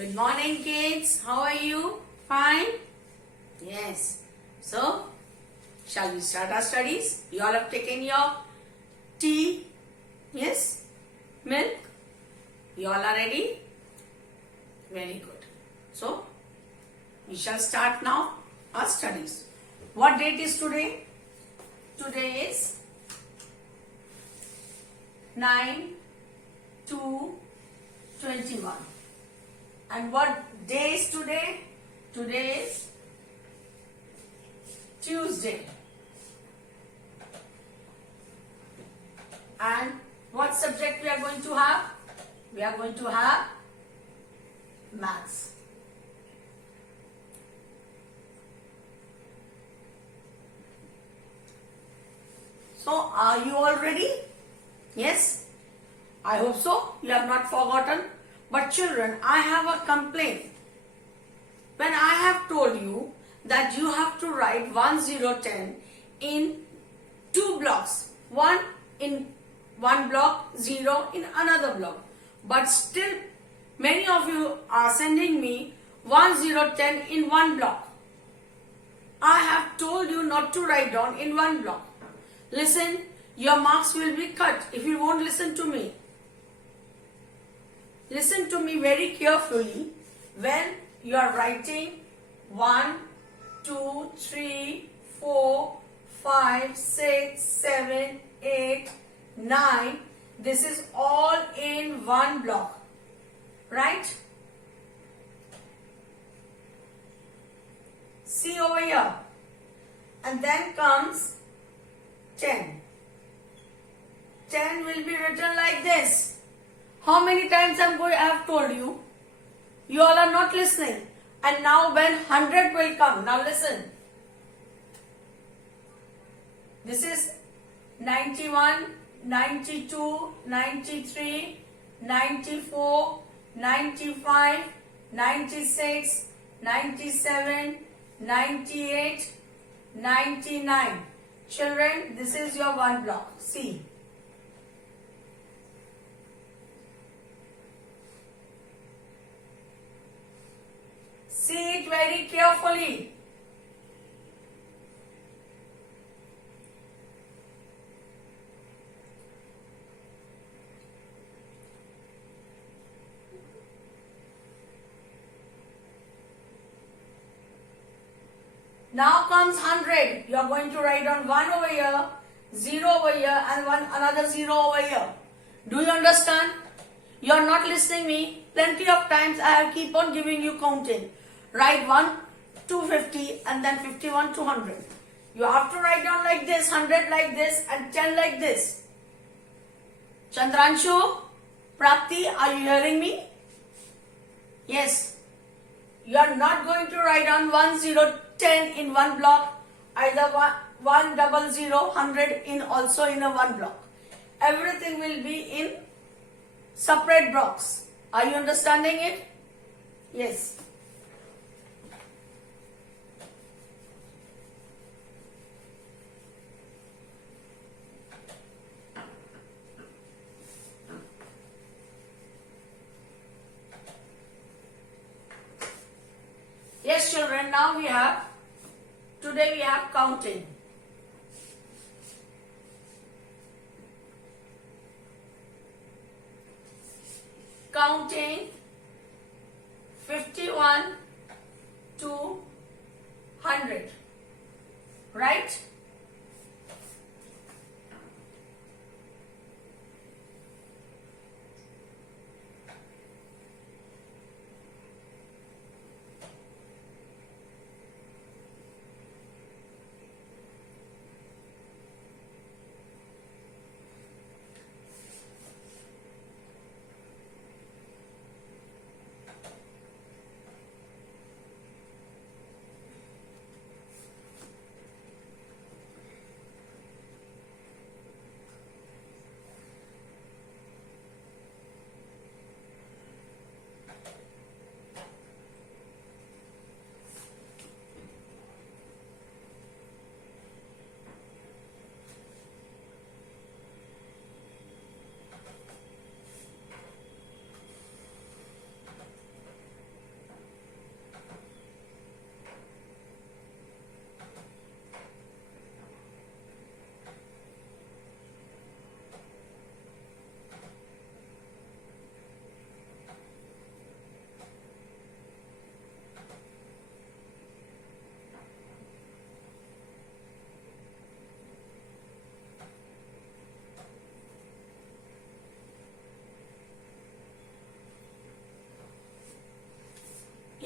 Good morning, kids. How are you? Fine? Yes. So, shall we start our studies? You all have taken your tea? Yes? Milk? You all are ready? Very good. So, we shall start now our studies. What date is today? Today is 9/2/21. And what day is today? Today is Tuesday. And what subject we are going to have? We are going to have maths. So, are you all ready? Yes? I hope so. You have not forgotten. But children, I have a complaint. When I have told you that you have to write 1, 0, 10 in two blocks. One in one block, 0 in another block. But still, many of you are sending me 1, 0, 10 in one block. I have told you not to write down in one block. Listen, your marks will be cut if you won't listen to me. Listen to me very carefully when you are writing 1, 2, 3, 4, 5, 6, 7, 8, 9. This is all in one block. Right? See over here. And then comes 10. 10 will be written like this. How many times I have told you? You all are not listening. And now when 100 will come, now listen. This is 91, 92, 93, 94, 95, 96, 97, 98, 99. Children, this is your one block. See. See it very carefully. Now comes 100. You are going to write down 1 over here, 0 over here and another 0 over here. Do you understand? You are not listening me. Plenty of times I have keep on giving you counting. Write 1 to 50 and then 51 to 100. You have to write down like this, 100 like this and 10 like this. Chandranshu, Prapti, are you hearing me? Yes. You are not going to write down 1, 0, 10 in one block. Either 1, 0, 100 in also in a one block. Everything will be in separate blocks. Are you understanding it? Yes. Yes, children, now today we have counting. Counting 51 to 100. Right?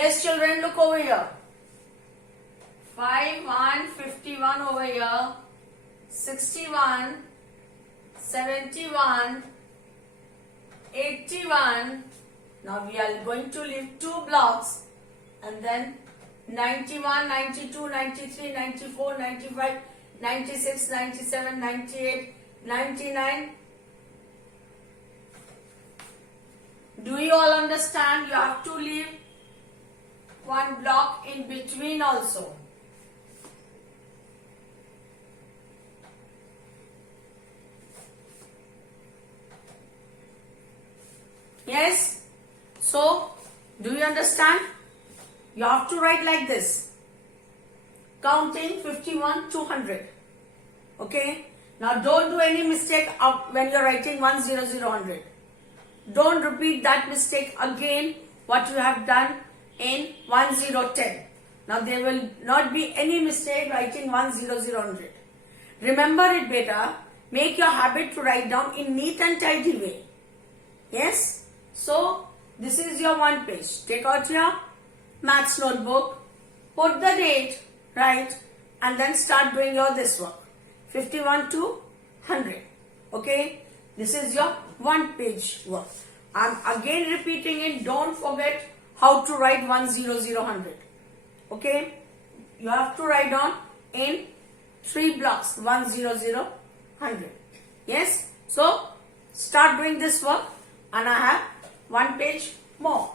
Yes, children, look over here. 5, 1, 51 over here. 61, 71, 81. Now we are going to leave 2 blocks, and then 91, 92, 93, 94, 95, 96, 97, 98, 99. Do you all understand? You have to leave 1 block in between also. Yes? So, do you understand? You have to write like this. Counting 51 to 100. Okay? Now don't do any mistake when you're writing 100, 100. Don't repeat that mistake again what you have done in 1010. Now there will not be any mistake writing 100, 100. Remember it better. Make your habit to write down in neat and tidy way. Yes? So, this is your 1 page. Take out your maths notebook, put the date, right, and then start doing your this work. 51 to 100. Okay? This is your 1 page work. I'm again repeating it. Don't forget how to write 100, 100. Okay? You have to write down in 3 blocks. 100, 100. Yes? So, start doing this work, and I have 1 page more.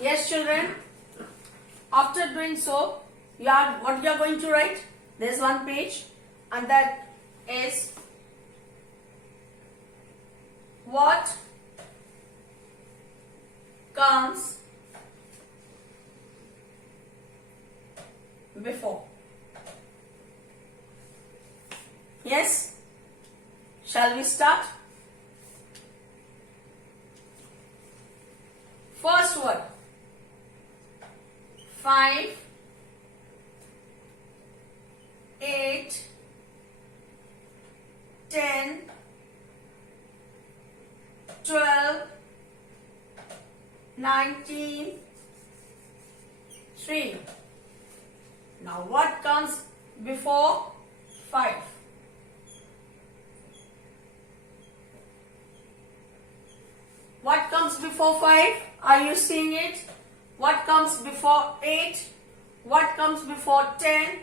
Yes, children. After doing so, what you are going to write? There is 1 page, and that is what comes before. Yes? Shall we start? First word. 5, 8, 10, 12, 19, 3. Now what comes before 5? What comes before 5? Are you seeing it? What comes before 8? What comes before 10?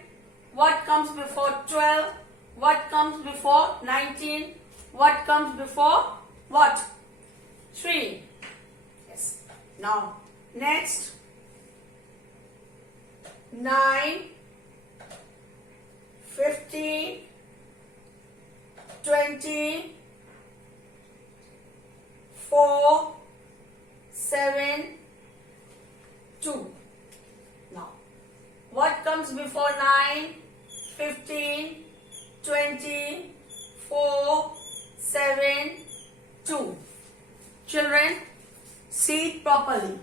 What comes before 12? What comes before 19? What comes before what? 3. Yes. Now, next. 9, 15, 20, 4, 7, 2. Now, what comes before 9, 15, 20, 4, 7, 2? Children, see it properly.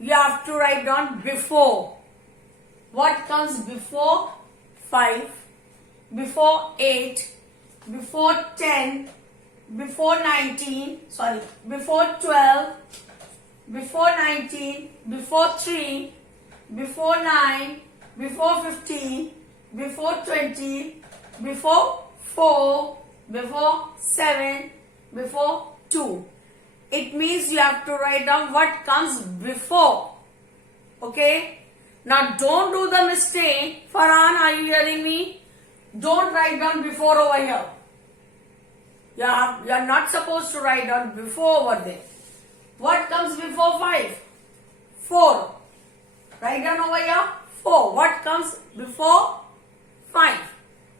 You have to write down before. What comes before 5, before 8, before 10, before 19, before 12, before 19, before 3, before 9, before 15, before 20, before 4, before 7, before 2. It means you have to write down what comes before. Okay? Now don't do the mistake. Farhan, are you hearing me? Don't write down before over here. You are not supposed to write down before over there. What comes before 5? 4. Write down over here 4. What comes before 5?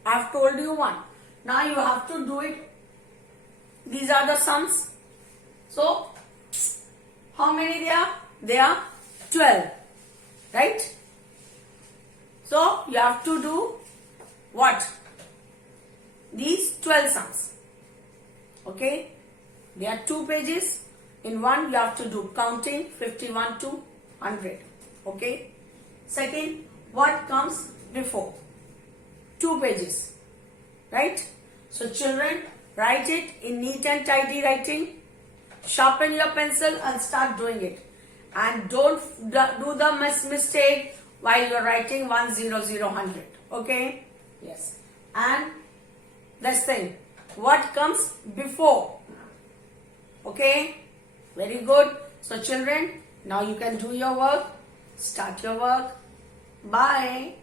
I have told you 1. Now you have to do it. These are the sums. So, how many there are? There are 12. Right? So, you have to do what? These 12 sums. Okay? There are 2 pages. In one, you have to do counting 51 to 100. Okay? Second, what comes before? 2 pages. Right? So, children, write it in neat and tidy writing. Sharpen your pencil and start doing it. And don't do the mistake while you're writing 100. Okay? Yes. And this thing. What comes before? Okay? Very good. So children, now you can do your work. Start your work. Bye.